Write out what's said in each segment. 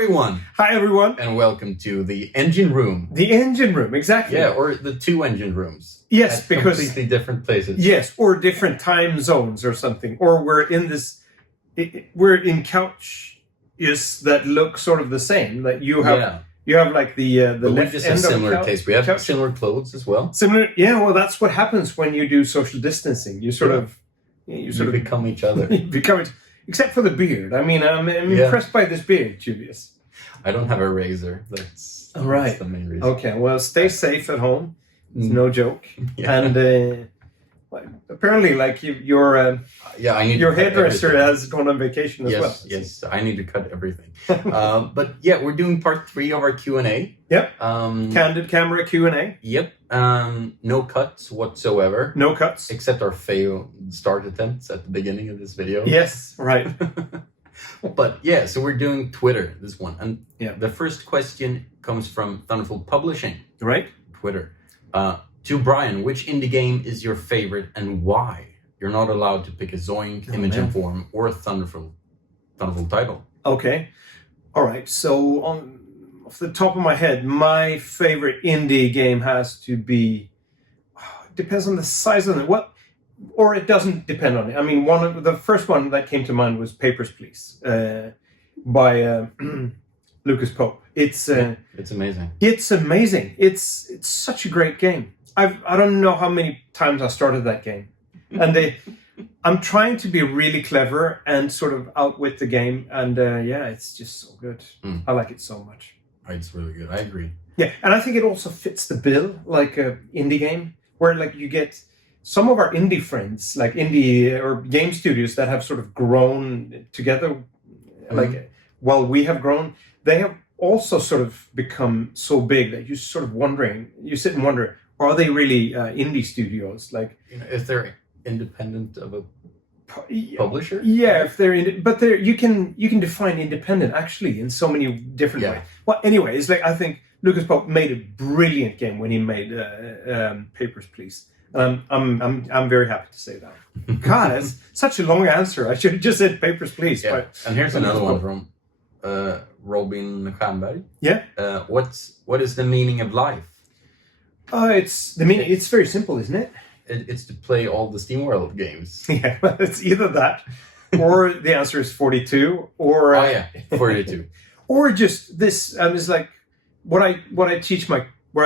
everyone! Hi everyone! And welcome to the engine room. The engine room, exactly. Yeah, or the two engine rooms. Yes, at because... completely different places. Yes, or different time zones or something. Or we're in couches that look sort of the same. That you have like the but left we just end have of similar couch. taste. We have similar clothes as well. Similar, yeah. Well, that's what happens when you do social distancing. You sort of become each other. Except for the beard. I mean, I'm impressed by this beard, Julius. I don't have a razor. That's the main reason. Okay, well, stay safe at home. It's no joke. Yeah. And apparently, like your hairdresser has gone on vacation as well. Yes, I need to cut everything. But yeah, we're doing part 3 of our Q&A. Yep. Candid camera Q&A. Yep. No cuts whatsoever. No cuts. Except our failed start attempts at the beginning of this video. Yes, right. But yeah, so we're doing Twitter, this one. And the first question comes from Thunderful Publishing. Right. Twitter. To Brjánn, which indie game is your favorite and why? You're not allowed to pick a Zoink, Image and Form, or a Thunderful title. Okay. All right. So off the top of my head, my favorite indie game has to be... depends on the size of it. Well, or it doesn't depend on it. I mean, the first one that came to mind was Papers, Please, by Lucas Pope. It's amazing. It's amazing. It's such a great game. I don't know how many times I started that game, and I'm trying to be really clever and sort of outwit the game, and it's just so good. I like it so much. It's really good. I agree. Yeah, and I think it also fits the bill like a indie game, where like you get some of our indie friends, like indie or game studios that have sort of grown together, like while we have grown, they have also sort of become so big that you sit and wonder, are they really indie studios? Like, if they're independent of a publisher? Yeah, if they're but you can define independent actually in so many different ways. Well, anyways, like I think Lucas Pope made a brilliant game when he made Papers, Please. I'm very happy to say that. God, that's such a long answer. I should have just said Papers, Please. Yeah. But, and here's another one from Robin Stjernberg. Yeah. What is the meaning of life? It's very simple, isn't it? It's to play all the SteamWorld games. Yeah, it's either that, or the answer is 42, or 42, or just this. It's like what I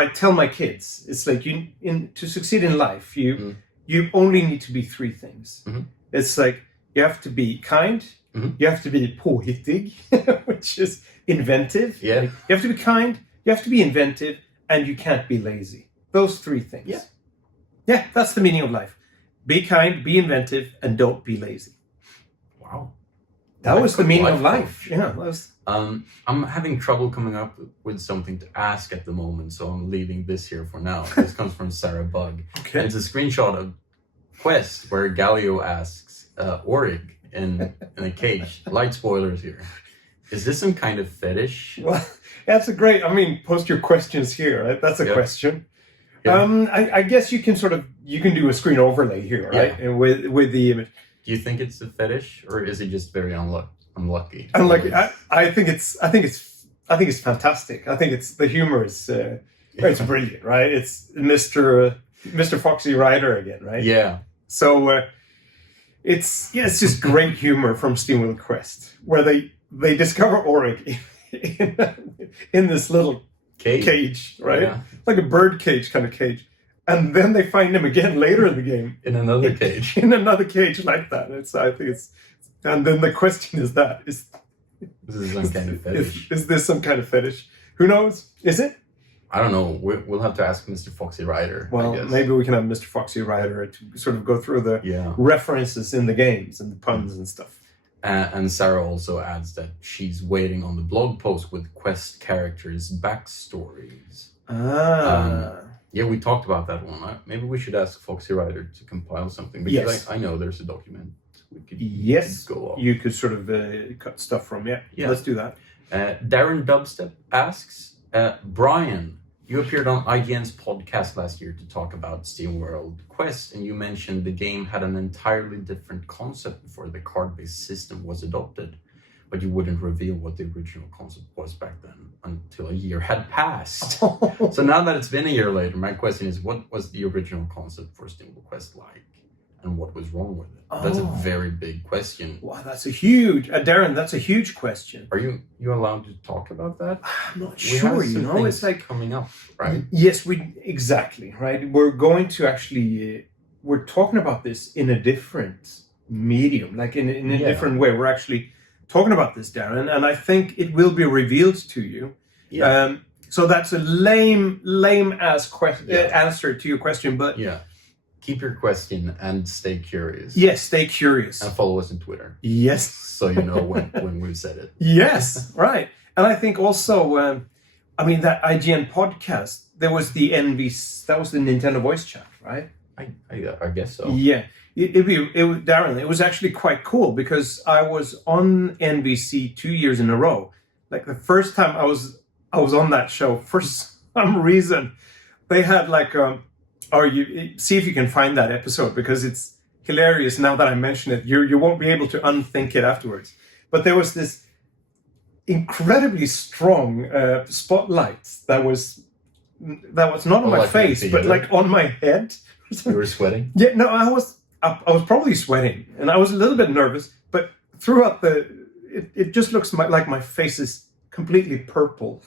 tell my kids. It's like to succeed in life, you only need to be 3 things. It's like you have to be kind, you have to be påhittig, which is inventive. Yeah, you have to be kind, you have to be inventive, and you can't be lazy. Those 3 things. Yeah. Yeah, that's the meaning of life. Be kind, be inventive, and don't be lazy. Wow. That was the meaning of life. Yeah. I'm having trouble coming up with something to ask at the moment, so I'm leaving this here for now. This comes from Sarah Bug. Okay. And it's a screenshot of Quest where Galileo asks Orig in a cage. Light spoilers here. Is this some kind of fetish? Well, that's a great... post your questions here, right? That's a question. Yeah. I guess you can do a screen overlay here, right? Yeah. And with the image. Do you think it's a fetish, or is it just very unlucky? Unlucky. I think it's fantastic. I think the humor is it's brilliant, right? It's Mr. Foxy Rider again, right? Yeah. So it's just great humor from SteamWorld Quest, where they discover Orig in this little cage, right? Yeah. Like a bird cage kind of cage. And then they find him again later in the game. In another cage. In another cage like that. And then the question is this is some kind of fetish. Is this some kind of fetish? Who knows? Is it? I don't know. We'll have to ask Mr. Foxy Rider. Well, maybe we can have Mr. Foxy Rider to sort of go through the references in the games and the puns and stuff. And Sarah also adds that she's waiting on the blog post with Quest characters' backstories. Yeah, we talked about that one. Maybe we should ask Foxy Rider to compile something. Because I know there's a document we could go off. You could sort of cut stuff from. Yeah, let's do that. Darren Dubstep asks, Brjánn, you appeared on IGN's podcast last year to talk about SteamWorld Quest, and you mentioned the game had an entirely different concept before the card-based system was adopted. but you wouldn't reveal what the original concept was back then until a year had passed. So now that it's been a year later, my question is, what was the original concept for SteamWorld Quest like? And what was wrong with it? That's a very big question. Wow, that's a huge... Darren, that's a huge question. Are you allowed to talk about that? I'm not sure, it's like... coming up, right? Yes, exactly, right? We're going to actually... we're talking about this in a different medium, like in a different way. We're actually talking about this, Darren, and I think it will be revealed to you. Yeah. So that's a lame-ass answer to your question, but... Yeah. Keep your question and stay curious. Yes, stay curious. And follow us on Twitter. Yes. So you know when we've said it. Yes, right. And I think also, that IGN podcast, there was the that was the Nintendo voice chat, right? I guess so. Yeah. Darren, it was actually quite cool because I was on NBC 2 years in a row. Like the first time I was on that show, for some reason, they had like... or you see if you can find that episode because it's hilarious now that I mention it. You won't be able to unthink it afterwards. But there was this incredibly strong spotlight that was not on my face, but like on my head. You were sweating? Yeah, no, I was probably sweating and I was a little bit nervous. But throughout it just looks like my face is completely purple.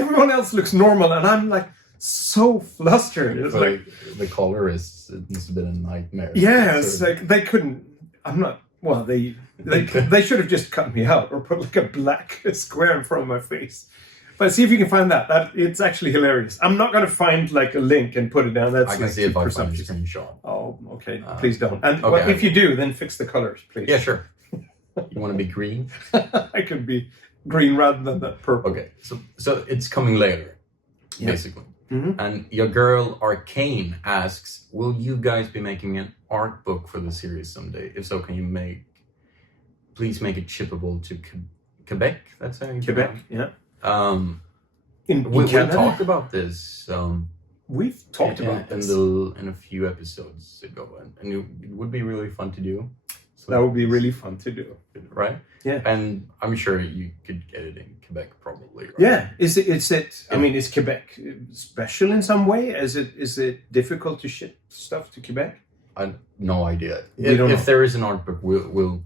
Everyone else looks normal, and I'm like. So flustered. It's like the colorist, it must have been a nightmare. Yeah, it's like they couldn't. I'm not. Well, they should have just cut me out or put like a black square in front of my face. But see if you can find that. It's actually hilarious. I'm not going to find like a link and put it down. That's I can see if I find a screenshot. Oh, okay. Please don't. And okay, if you do, then fix the colors, please. Yeah, sure. You want to be green? I could be green rather than that purple. Okay, so it's coming later, basically. Mm-hmm. And your girl Arcane asks, will you guys be making an art book for the series someday? If so, can you please make it shippable to Quebec? That's how you Quebec, yeah. We talked about this. We've talked about this in a few episodes ago, and it would be really fun to do. So that would be really fun to do, right? Yeah, and I'm sure you could get it in Quebec, probably. Right? Yeah, is it? I mean, is Quebec special in some way? Is it difficult to ship stuff to Quebec? No idea. If there is an art book, we'll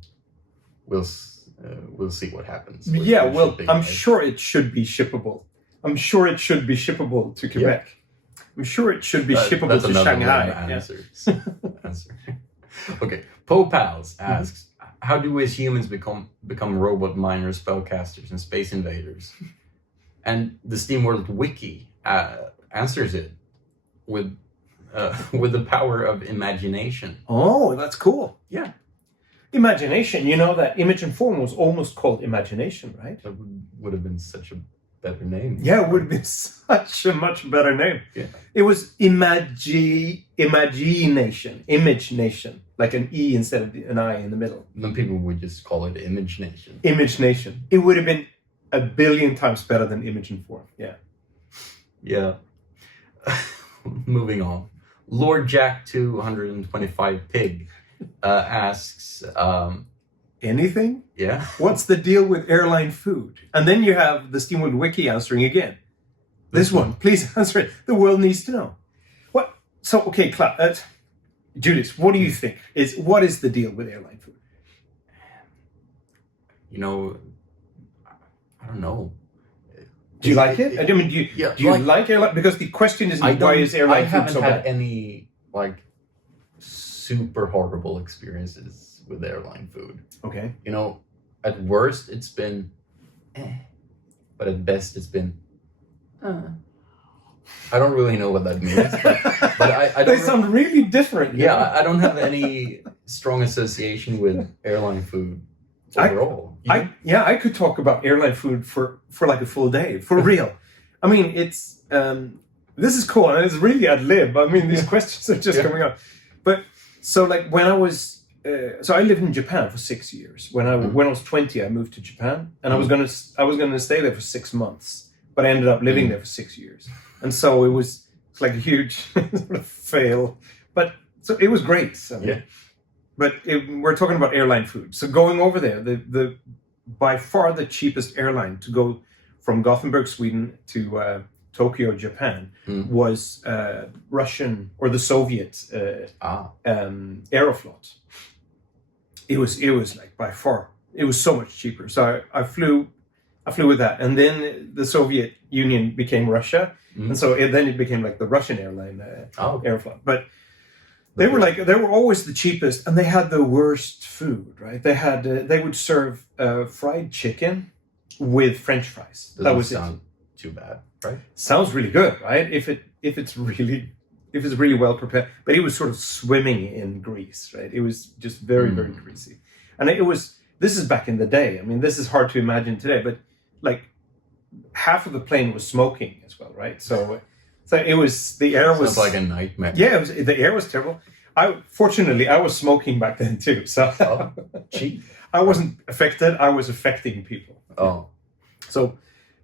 see what happens. Yeah, well, I'm sure it should be shippable. I'm sure it should be shippable to Quebec. Yeah. I'm sure it should be shippable to Shanghai. Answer. Okay, Popals asks, how do we as humans become robot miners, spellcasters, and space invaders? And the SteamWorld Wiki answers it with the power of imagination. Oh, that's cool. Yeah. Imagination, that Image and Form was almost called Imagination, right? That would have been such a better name. Yeah, it would have been such a much better name. Yeah. It was Imagination, Image Nation, like an E instead of an I in the middle. Then people would just call it Image Nation. Image Nation. It would have been 1 billion times better than Image and Form. Yeah. Yeah. Moving on. Lord Jack 225 Pig asks... anything? Yeah. What's the deal with airline food? And then you have the SteamWorld Wiki answering again. This one, please answer it. The world needs to know. What? So, okay, Julius, what do you think? What is the deal with airline food? I don't know. Do you like it? I mean, do you like airline? Because the question is, why is airline food so bad? I haven't had any super horrible experiences with airline food. Okay. At worst it's been but at best it's been I don't really know what that means, but I don't. They sound really different. Yeah, I don't have any strong association with airline food overall. I could talk about airline food for like a full day, for real. I mean, it's this is cool, and it's really ad lib. I mean, these questions are just coming up. But so like when I was so I lived in Japan for 6 years. When I was 20, I moved to Japan, and I was gonna stay there for 6 months, but I ended up living there for 6 years, and so it's like a huge sort of fail. But so it was great. So, yeah. But we're talking about airline food. So going over there, the by far the cheapest airline to go from Gothenburg, Sweden to Tokyo, Japan was Russian or the Soviet Aeroflot. It was like by far, it was so much cheaper. So I flew with that, and then the Soviet Union became Russia, and so then it became like the Russian airline Aeroflot. But they were always the cheapest, and they had the worst food. Right? They would serve fried chicken with French fries. That was sound too bad, right? Sounds really good, right? If it's really well prepared. But it was sort of swimming in grease, right? It was just very, very greasy. And this is back in the day. I mean, this is hard to imagine today, but like half of the plane was smoking as well, right? So it was, the air was... Sounds like a nightmare. Yeah, the air was terrible. Fortunately, I was smoking back then too, so... Gee. I wasn't affected, I was affecting people. Oh. So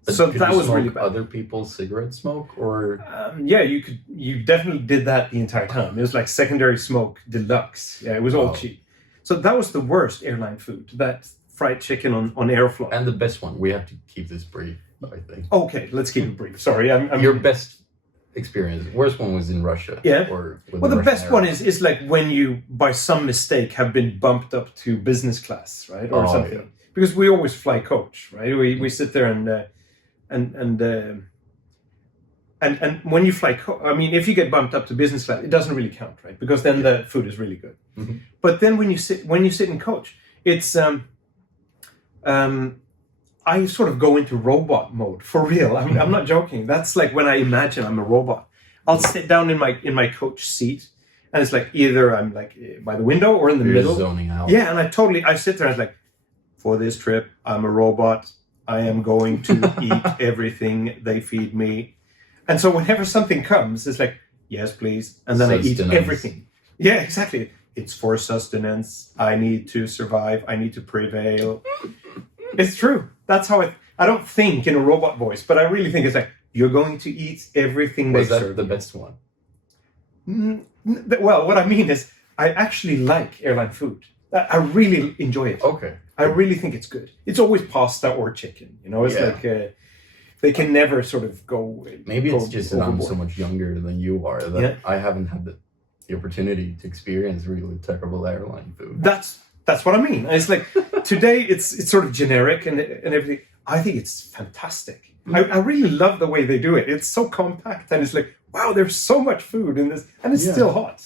But so could that you was really smoke bad. other people's cigarette smoke, or Yeah, you definitely did that the entire time. It was like secondary smoke deluxe. Yeah, it was all cheap. So that was the worst airline food, that fried chicken on Aeroflot. and the best one? We have to keep this brief, I think. Okay, let's keep it brief. Sorry, I'm Your best experience. Worst one was in Russia. Yeah. Or with Well, the Russian best one Airlines. is like when you, by some mistake, have been bumped up to business class, right, or something. Yeah. Because we always fly coach, right? We sit there and when you fly, I mean, if you get bumped up to business class, it doesn't really count, right? Because then the food is really good. Mm-hmm. But then when you sit in coach, it's I sort of go into robot mode for real. I'm not joking. That's like when I imagine I'm a robot. I'll sit down in my coach seat, and it's like either I'm like by the window or in the You're middle. zoning out. Yeah, and I sit there and it's like, for this trip, I'm a robot. I am going to eat everything they feed me. And so whenever something comes, it's like, yes, please. And then I eat everything. Yeah, exactly. It's for sustenance. I need to survive. I need to prevail. It's true. That's how I don't think in a robot voice, but I really think it's like, you're going to eat everything they serve. Was that the best one? Well, what I mean is, I actually like airline food. I really enjoy it. Okay. I really think it's good. It's always pasta or chicken. You know, it's like they can never sort of go. Maybe go it's just that I'm overboard. so much younger than you are that I haven't had the opportunity to experience really terrible airline food. That's what I mean. It's like today it's sort of generic and everything. I think it's fantastic. I really love the way they do it. It's so compact and it's like, wow, there's so much food in this, and it's still hot.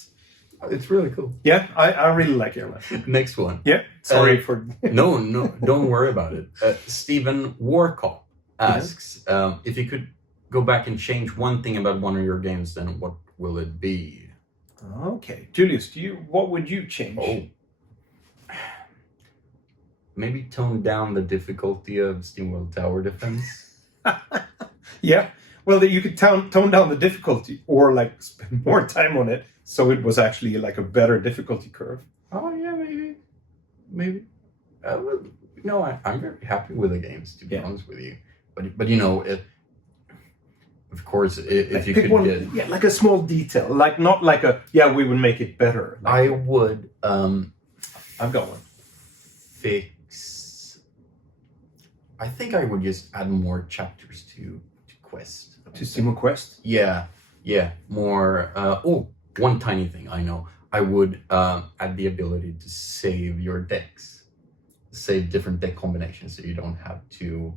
It's really cool. Yeah, I really like airline. Next one. Yeah, sorry for... No, don't worry about it. Stephen Warcop asks, if you could go back and change one thing about one of your games, then what will it be? Okay. Julius, what would you change? Oh. Maybe tone down the difficulty of SteamWorld Tower Defense. Yeah. Well, you could tone down the difficulty or like spend more time on it so it was actually like a better difficulty curve. Oh, yeah, maybe. Well, no, I'm very happy with the games, to be honest with you. But you know, of course, if you could get... Yeah, like a small detail. Like, not like we would make it better. Like, I would... I've got one. Fix... I think I would just add more chapters to Quest. To SteamWorld Quest? Yeah. More... one tiny thing, I know. I would add the ability to save your decks. Save different deck combinations so you don't have to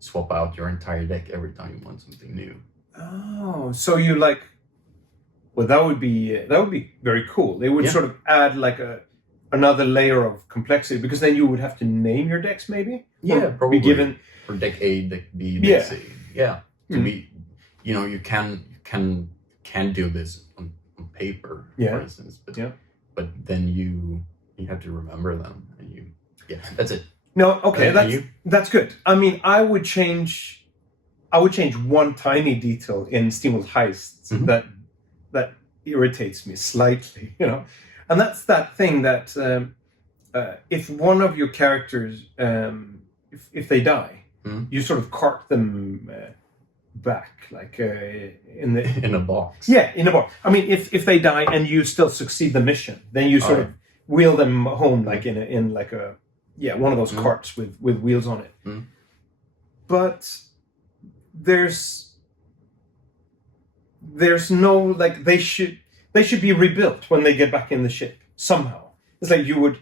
swap out your entire deck every time you want something new. Oh, so you like... Well, that would be very cool. It would sort of add like another layer of complexity, because then you would have to name your decks, maybe? Yeah, or probably. Be given... For deck A, deck B, deck C. Yeah. To be... You know, you can do this on paper, for instance. But then you have to remember them, and that's it. No, okay, that's good. I mean, I would change one tiny detail in SteamWorld Heists that irritates me slightly, you know, and that's that thing that if one of your characters, if they die, you sort of cart them back, like in a box. Yeah, in a box. I mean, if they die and you still succeed the mission, then you sort of wheel them home, like in like a one of those carts with wheels on it. Mm. But there's no, like, they should be rebuilt when they get back in the ship somehow. It's like you would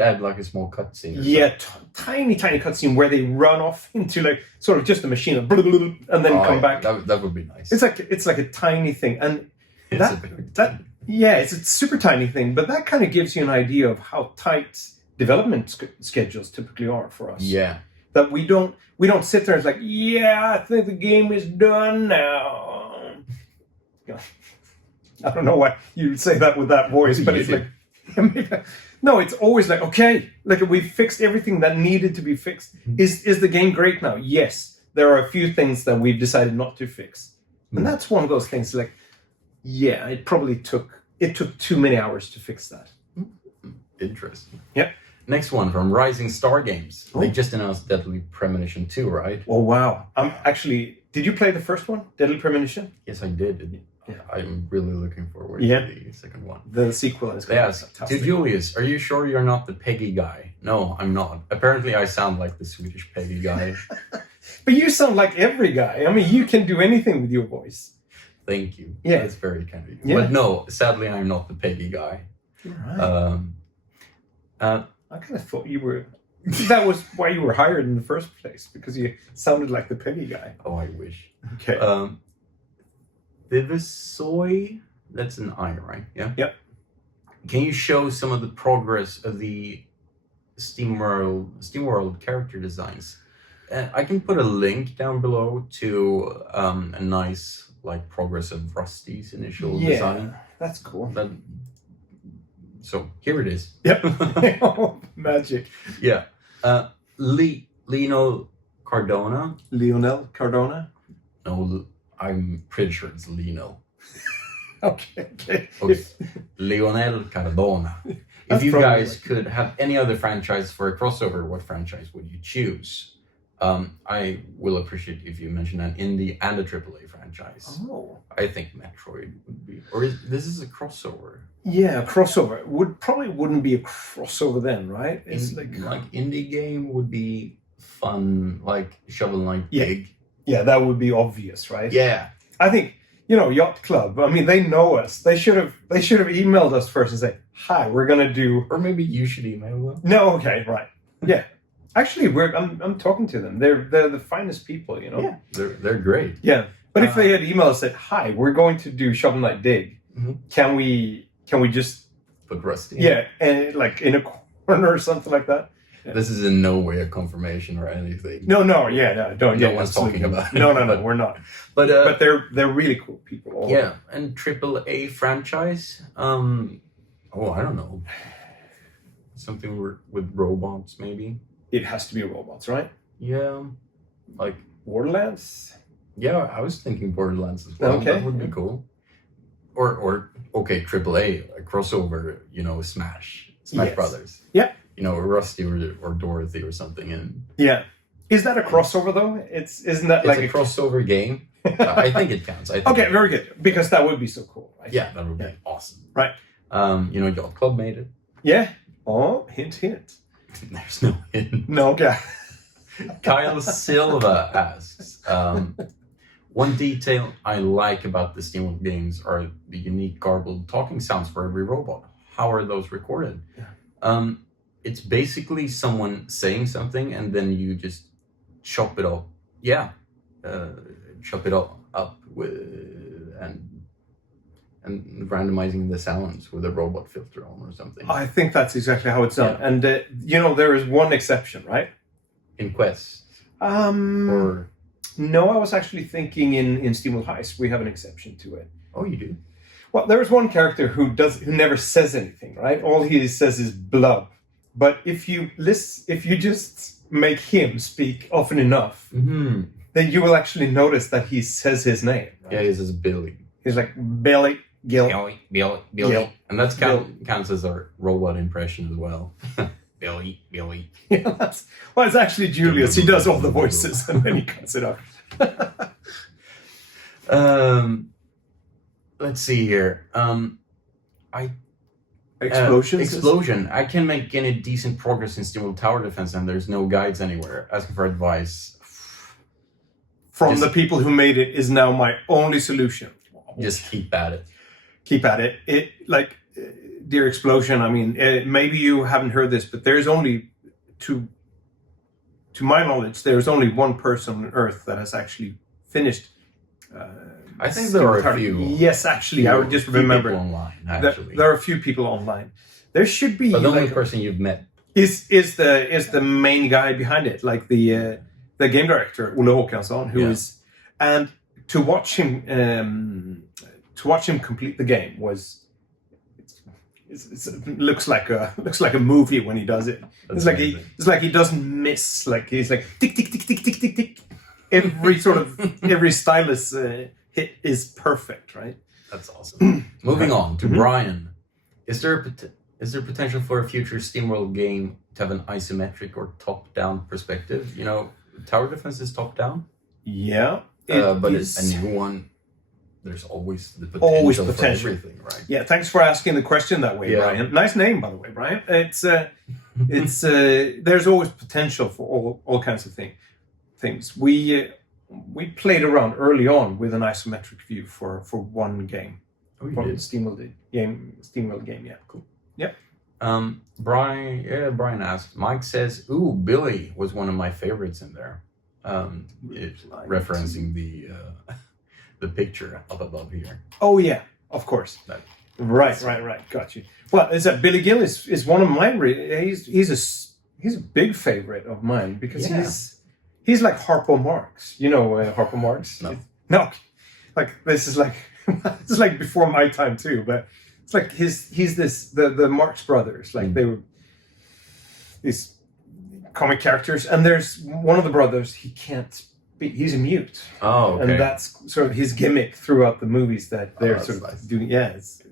add like a small cutscene. Yeah, tiny cutscene where they run off into like sort of just a machine and then come back. That would be nice. It's like a tiny thing, and it's a super tiny thing, but that kind of gives you an idea of how tight development schedules typically are for us. Yeah, that we don't sit there and it's like, yeah, I think the game is done now. I don't know why you say that with that voice, but it's like, no, it's always like, okay, like we've fixed everything that needed to be fixed. Is the game great now? Yes. There are a few things that we've decided not to fix. And that's one of those things like, yeah, it took too many hours to fix that. Interesting. Yeah. Next one from Rising Star Games. They just announced Deadly Premonition 2, right? Oh, wow. Did you play the first one, Deadly Premonition? Yes, I did. Yeah. I'm really looking forward to the second one. The sequel is going to be fantastic. To Julius, are you sure you're not the PEGI guy? No, I'm not. Apparently, I sound like the Swedish PEGI guy. But you sound like every guy. I mean, you can do anything with your voice. Thank you. Yeah. That's very kind of you. Yeah. But no, sadly, I'm not the PEGI guy. Right. I kind of thought you were... That was why you were hired in the first place, because you sounded like the PEGI guy. Oh, I wish. Okay. Vivisoy, that's an I, right? Yeah? Yep. Can you show some of the progress of the SteamWorld character designs? I can put a link down below to a nice progress of Rusty's initial design. That's cool. So here it is. Yep. Magic. Yeah. Lionel Cardona. Lionel Cardona? No, I'm pretty sure it's Lionel. Okay. Lionel Cardona. If you guys could have any other franchise for a crossover, what franchise would you choose? I will appreciate if you mention an indie and a AAA franchise. Oh. I think Metroid would be, or this is a crossover. Yeah, a crossover wouldn't be a crossover then, right? It's like indie game would be fun, like Shovel Knight Dig. Yeah, that would be obvious, right? Yeah. I think, Yacht Club, I mean, they know us. They should have emailed us first and say, hi, we're going to do... Or maybe you should email them. No, okay, right. Yeah. Actually, I'm talking to them. They're the finest people, Yeah, they're great. Yeah. But if they had emailed us and said, hi, we're going to do Shovel Knight Dig, can we just... Put Rusty in? Yeah, and in a corner or something like that? Yeah. This is in no way a confirmation or anything. No, don't. No one's talking about it. No, we're not. But they're really cool people. Yeah, and AAA franchise. I don't know. Something with robots, maybe. It has to be robots, right? Yeah, like Borderlands. Yeah, I was thinking Borderlands as well. Okay, that would be cool. Or AAA, a crossover. Smash Brothers. Yeah. Rusty or Dorothy or something. And yeah, is that a crossover though? Isn't that like a crossover game? I think it counts. Okay, very good, because that would be so cool. Right? Yeah, that would be awesome. Right. Yacht Club made it. Yeah. Oh, hint. There's no hint. No, okay. Kyle Silva asks, one detail I like about the SteamWorld games are the unique garbled talking sounds for every robot. How are those recorded? Yeah. It's basically someone saying something and then you just chop it up. Yeah. Chop it up with and randomizing the sounds with a robot filter on or something. I think that's exactly how it's done. Yeah. And there is one exception, right? In Quest. No, I was actually thinking in SteamWorld Heist we have an exception to it. Oh, you do? Well, there is one character who never says anything, right? All he says is blub. But if you just make him speak often enough, then you will actually notice that he says his name. Right? Yeah, he says Billy. He's like Billy, Gill. Billy. Gill. And that's counts as our robot impression as well. Billy. Yeah, it's actually Julius. He does all the voices and then he cuts it up. Let's see here. Explosions? Explosion. I can make any decent progress in SteamWorld Tower Defense and there's no guides anywhere. Asking for advice. From the people who made it is now my only solution. Just keep at it. Keep at it. Dear Explosion, I mean, maybe you haven't heard this, but there's only, to my knowledge, there's only one person on Earth that has actually finished. I think there are a few. Yes, actually, I would just remember. Online, actually. There are a few people online. There should be. But the only person you've met is the main guy behind it, like the game director Olle Håkansson, who is, and to watch him complete the game was. It looks like a movie when he does it. It's like he doesn't miss. Like he's like tick tick tick tick tick tick tick. Every stylus hit is perfect, right? That's awesome. Moving on to Brjánn. Is there potential for a future SteamWorld game to have an isometric or top-down perspective? You know, Tower Defense is top-down. Yeah, but it's a new one. There's always the potential for everything, right? Yeah, thanks for asking the question that way, Brjánn. Nice name, by the way, Brjánn. It's there's always potential for all kinds of things. We played around early on with an isometric view for one game. Oh, you from did? the SteamWorld game, yeah. Cool. Yep. Brjánn asked, Mike says, ooh, Billy was one of my favorites in there. Referencing the picture up above here. Oh yeah, of course. Right. Got you. Well, is that Billy Gill is one of my he's a big favorite of mine because he's like Harpo Marx. You know Harpo Marx? No. Like this is like before my time too, but it's like the Marx brothers. Like they were these comic characters, and there's one of the brothers he's a mute. Oh, okay. And that's sort of his gimmick throughout the movies that they're sort of nice. Doing. Yeah, it's.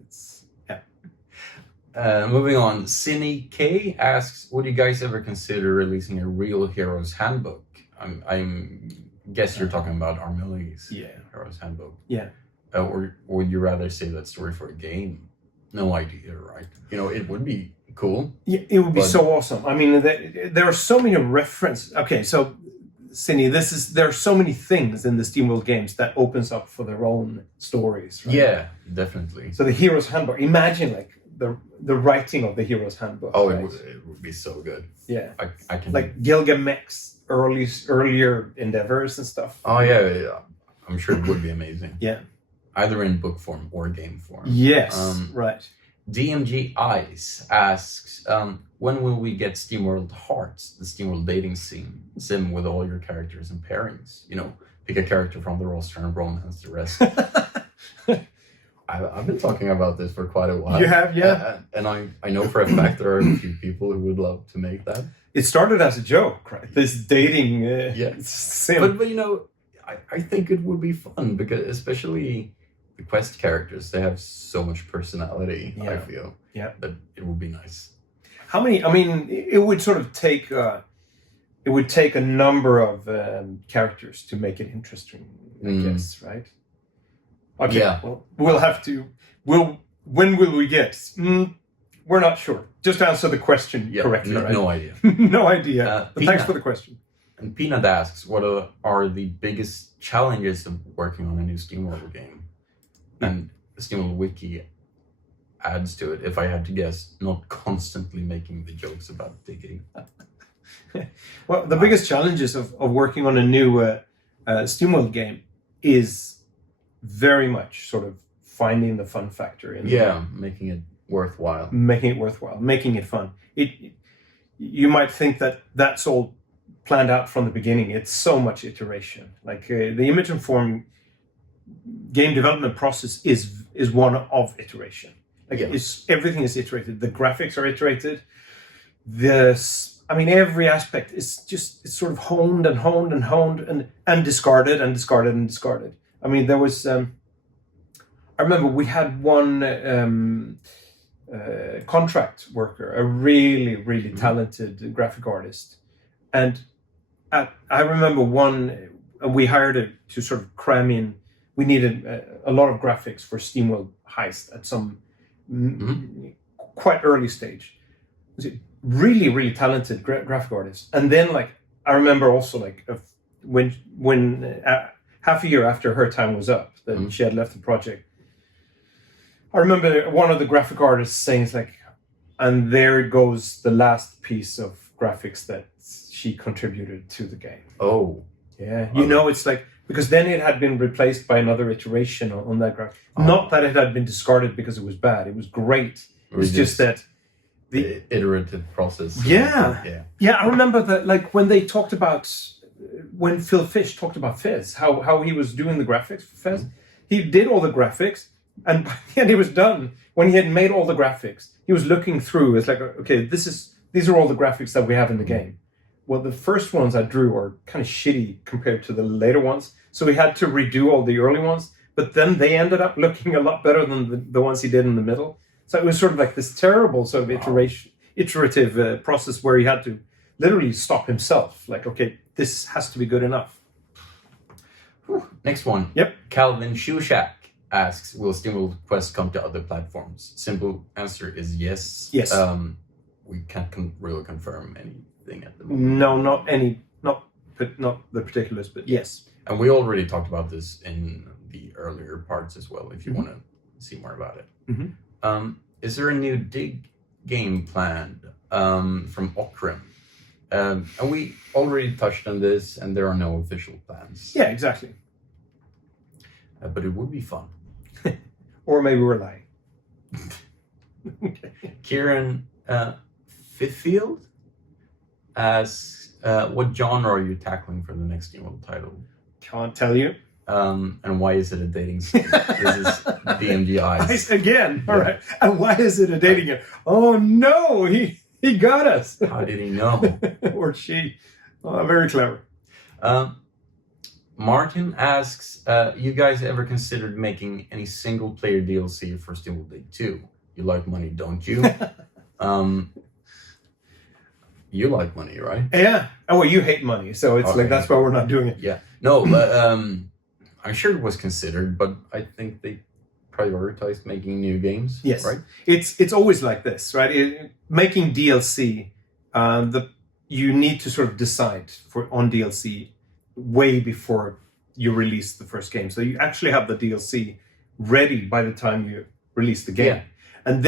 Moving on, Cine K asks, would you guys ever consider releasing a real hero's handbook? I'm guess you're talking about Armilli's hero's handbook. Yeah. Or would you rather save that story for a game? No idea, right? You know, it would be cool. Yeah, it would be so awesome. I mean, there are so many references. Okay, so. Cine, there are so many things in the SteamWorld games that opens up for their own stories. Right? Yeah, definitely. So the hero's handbook. Imagine like the writing of the hero's handbook. Oh, right? it would be so good. Yeah, I can like Gilgamech's earlier endeavors and stuff. Oh yeah. I'm sure it would be amazing. Yeah, either in book form or game form. Yes, right. DMG Ice asks, when will we get SteamWorld Hearts, the SteamWorld dating sim with all your characters and pairings? You know, pick a character from the roster and romance the rest. I've been talking about this for quite a while. You have, yeah. And I know for a fact there are a few people who would love to make that. It started as a joke, right? This dating sim. But you know, I think it would be fun because especially the Quest characters, they have so much personality, I feel. Yeah. That it would be nice. How many, I mean, it would sort of take, it would take a number of characters to make it interesting, I guess, right? Okay, well, we'll have to, when will we get? We're not sure. Just answer the question correctly, right? No idea. No idea. But thanks for the question. And Peanut asks, what are the biggest challenges of working on a new SteamWorld game? And the SteamWorld Wiki adds to it, if I had to guess, not constantly making the jokes about digging. Well, the biggest challenges of working on a new SteamWorld game is very much sort of finding the fun factor in making it worthwhile. Making it fun. You might think that that's all planned out from the beginning. It's so much iteration. Like the Image and Form game development process is one of iteration. Like everything is iterated. The graphics are iterated. Every aspect is it's sort of honed and discarded and discarded and discarded. I mean, there was. I remember we had one contract worker, a really talented graphic artist, and I remember we hired her to sort of cram in. We needed a lot of graphics for SteamWorld Heist at some quite early stage. Was it really, really talented graphic artist. And then like, I remember also like when half a year after her time was up, that she had left the project, I remember one of the graphic artists saying, it's like, and there goes the last piece of graphics that she contributed to the game. Oh. Yeah. You know, it's like, because then it had been replaced by another iteration on that graphic. Not that it had been discarded because it was bad. It was great. It was just that the iterative process. Yeah. I remember that, like, when they talked about, when Phil Fish talked about Fez, how he was doing the graphics for Fez. He did all the graphics, and by the end he was done. When he had made all the graphics, he was looking through. It's like, okay, these are all the graphics that we have in the game. Well, the first ones I drew are kind of shitty compared to the later ones, so he had to redo all the early ones. But then they ended up looking a lot better than the ones he did in the middle. So it was sort of like this terrible sort of iterative process where he had to literally stop himself. Like, okay, this has to be good enough. Whew. Next one. Yep. Calvin Shushak asks, will SteamWorld Quest come to other platforms? Simple answer is yes. Yes. We can't really confirm anything at the moment. No, not the particulars, but yes. And we already talked about this in the earlier parts as well, if you want to see more about it. Is there a new Dig game planned from Okrim? And we already touched on this, and there are no official plans. Yeah, exactly. But it would be fun. Or maybe we're lying. Okay. Kieran Fiffield asks, what genre are you tackling for the next SteamWorld title? Can't tell you. And why is it a dating sim? This is DMGI. Again, all right. And why is it a dating game? Oh no, he got us. How did he know? Or she. Oh, very clever. Martin asks, you guys ever considered making any single-player DLC for SteamWorld Dig 2? You like money, don't you? You like money, right? Yeah. Oh, well, you hate money, so it's like, that's why we're not doing it. Yeah. No, but I'm sure it was considered, but I think they prioritized making new games. Yes. Right? It's always like this, right? Making DLC, you need to sort of decide on DLC way before you release the first game. So you actually have the DLC ready by the time you release the game. Yeah. And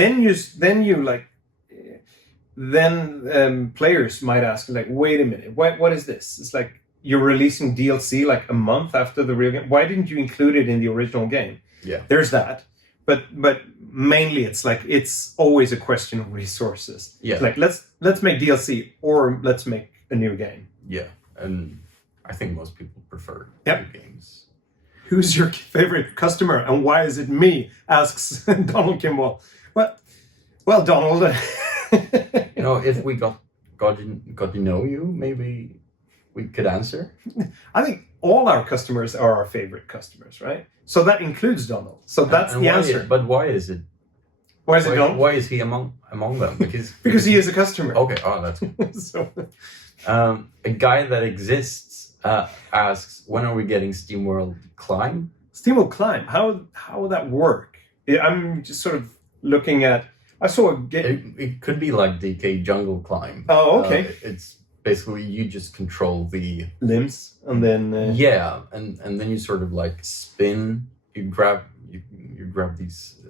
then players might ask, like, wait a minute, what is this? It's like, you're releasing DLC like a month after the real game. Why didn't you include it in the original game? Yeah. There's that. But mainly it's like, it's always a question of resources. Yeah. It's like, let's make DLC or let's make a new game. Yeah. And I think most people prefer new games. Who's your favorite customer and why is it me? Asks Donald Kimball. Well, Donald. If we got to know you, maybe we could answer. I think all our customers are our favorite customers, right? So that includes Donald. So that's the answer. But why is it? Why is it Donald? Why is he among them? Because he is a customer. Okay. Oh, that's good. So, a guy that exists asks, when are we getting SteamWorld Climb? SteamWorld Climb. How would that work? I'm just sort of looking at. I saw a game. It could be like DK Jungle Climb. Oh, okay. It's basically you just control the limbs and then and then you sort of like spin. You grab these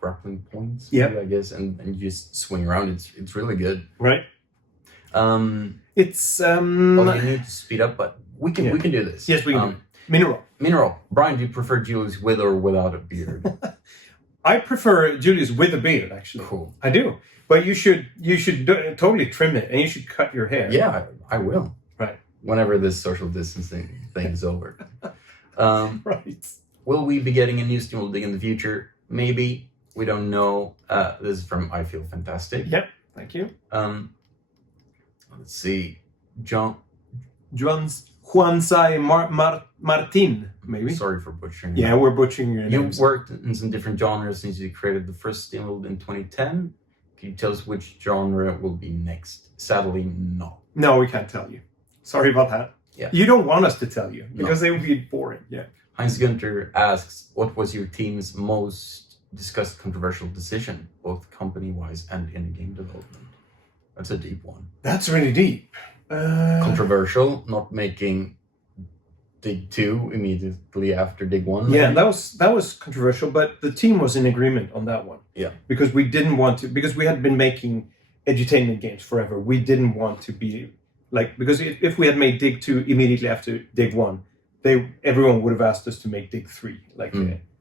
grappling points. Yeah, I guess, and you just swing around. It's really good. Right. It's you need to speed up, but we can do this. Yes, we can. Mineral. Brjánn, do you prefer Julius with or without a beard? I prefer Julius with a beard, actually. Cool. I do. But you should totally trim it, and you should cut your hair. Yeah, I will. Right. Whenever this social distancing thing is over. Right. Will we be getting a new SteamWorld Dig in the future? Maybe. We don't know. This is from I Feel Fantastic. Yep. Thank you. Let's see. Juansai Martin, maybe. Sorry for butchering. Yeah, we're butchering your names. You've worked in some different genres since you created the first SteamWorld in 2010. Can you tell us which genre will be next? Sadly, no. No, we can't tell you. Sorry about that. Yeah. You don't want us to tell you because they would be boring. Yeah. Heinz Günther asks, what was your team's most discussed controversial decision, both company-wise and in game development. That's a deep one. That's really deep. Controversial, not making Dig 2 immediately after Dig 1. Yeah, that was controversial, but the team was in agreement on that one. Yeah. Because we didn't want to, because we had been making edutainment games forever. We didn't want to be like, because if we had made Dig 2 immediately after Dig 1, everyone would have asked us to make Dig 3.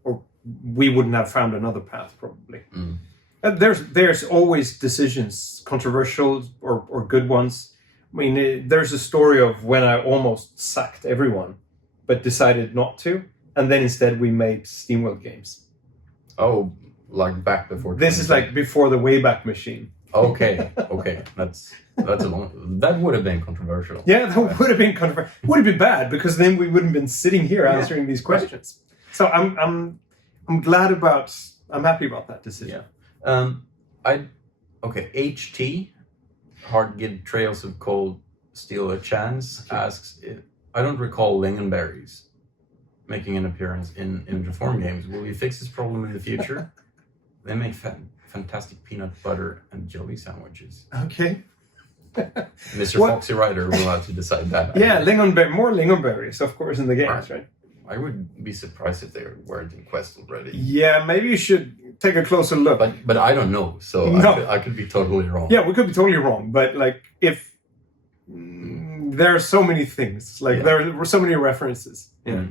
Or we wouldn't have found another path, probably. There's always decisions, controversial or good ones. I mean, there's a story of when I almost sacked everyone, but decided not to, and then instead we made SteamWorld games. Oh, like back before. This is like before the Wayback Machine. Okay, that's a long. That would have been controversial. Yeah, that would have been controversial. Would have been bad because then we wouldn't have been sitting here answering these questions. Right. So I'm glad about. I'm happy about that decision. Yeah. HT. Hard Gid Trails of Cold Steel a Chance asks, I don't recall lingonberries making an appearance in Inform games. Will you fix this problem in the future? They make fantastic peanut butter and jelly sandwiches. Okay. Mr. Foxy Rider will have to decide that. Yeah, more lingonberries, of course, in the games, right? I would be surprised if they weren't in Quest already. Yeah, maybe you should take a closer look. But I don't know, so no. I could be totally wrong. Yeah, we could be totally wrong, but like if there are so many things, there were so many references. Yeah.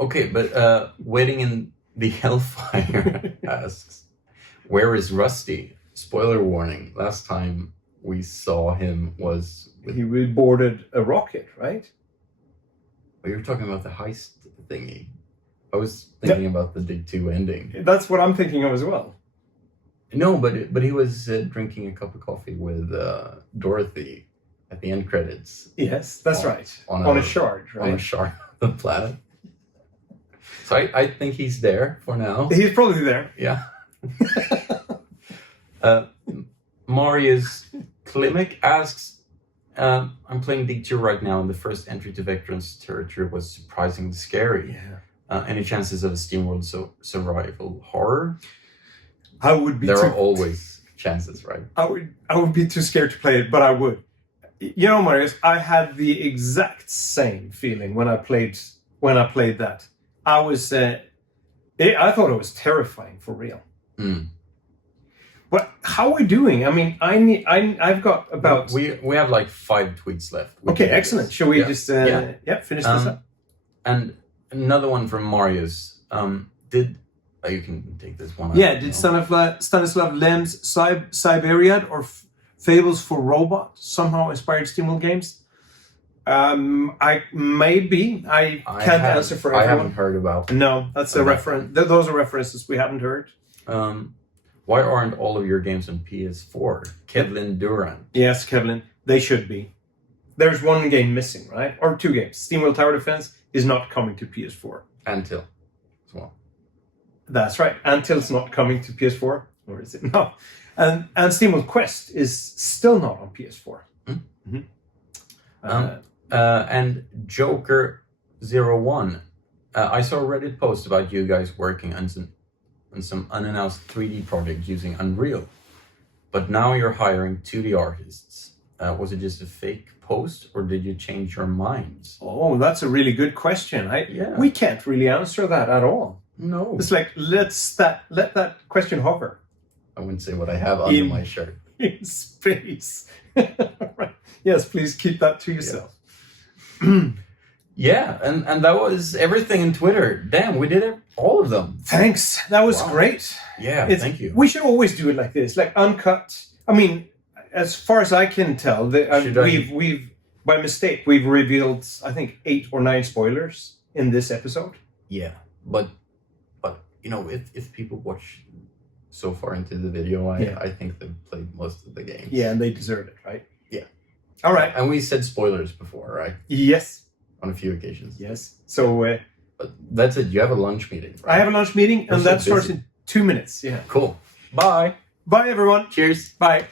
Okay, but Waiting in the Hellfire asks, where is Rusty? Spoiler warning, last time we saw him was... He boarded a rocket, right? Oh, you were talking about the heist thingy. I was thinking about the Dig 2 ending. That's what I'm thinking of as well. No, but he was drinking a cup of coffee with Dorothy at the end credits. Yes, that's right. On a shard, right? On a shard of the planet. So I think he's there for now. He's probably there. Yeah. Marius Klimek asks, I'm playing Dig 2 right now, and the first entry to Veterans territory was surprisingly scary. Yeah. Any chances of a SteamWorld survival horror? I would be. There are always chances, right? I would be too scared to play it, but I would. You know, Marius, I had the exact same feeling when I played that. I was. I thought it was terrifying for real. But how are we doing? I mean, I've got about... We have like 5 tweets left. Okay, excellent. Shall we just finish this up? And another one from Marius. You can take this one. Yeah, did Stanislav Lem's Siberiad or Fables for Robots somehow inspired SteamWorld games? I can't answer for everyone. I haven't heard about. No, that's a reference. Those are references we haven't heard. Why aren't all of your games on PS4? Kevlin Durant. Yes, Kevlin. They should be. There's one game missing, right? Or 2 games. SteamWorld Tower Defense is not coming to PS4. Until as well. That's right. Until's not coming to PS4. Or is it? No. And SteamWorld Quest is still not on PS4. And Joker01. I saw a Reddit post about you guys working on some unannounced 3D project using Unreal. But now you're hiring 2D artists. Was it just a fake post or did you change your minds? Oh, that's a really good question. We can't really answer that at all. No. It's like, let that question hover. I wouldn't say what I have under my shirt. In space. Right. Yes, please keep that to yourself. Yeah, and that was everything in Twitter. Damn, we did all of them. Thanks. That was great. Yeah, thank you. We should always do it like this, like uncut. I mean, as far as I can tell, we've by mistake we've revealed I think 8 or 9 spoilers in this episode. Yeah, but you know, if people watch so far into the video, I think they've played most of the games. Yeah, and they deserve it, right? Yeah. All right. And we said spoilers before, right? Yes. On a few occasions. Yes. So. But that's it. You have a lunch meeting, right? I have a lunch meeting, and that starts in 2 minutes. Yeah. Cool. Bye. Bye, everyone. Cheers. Bye.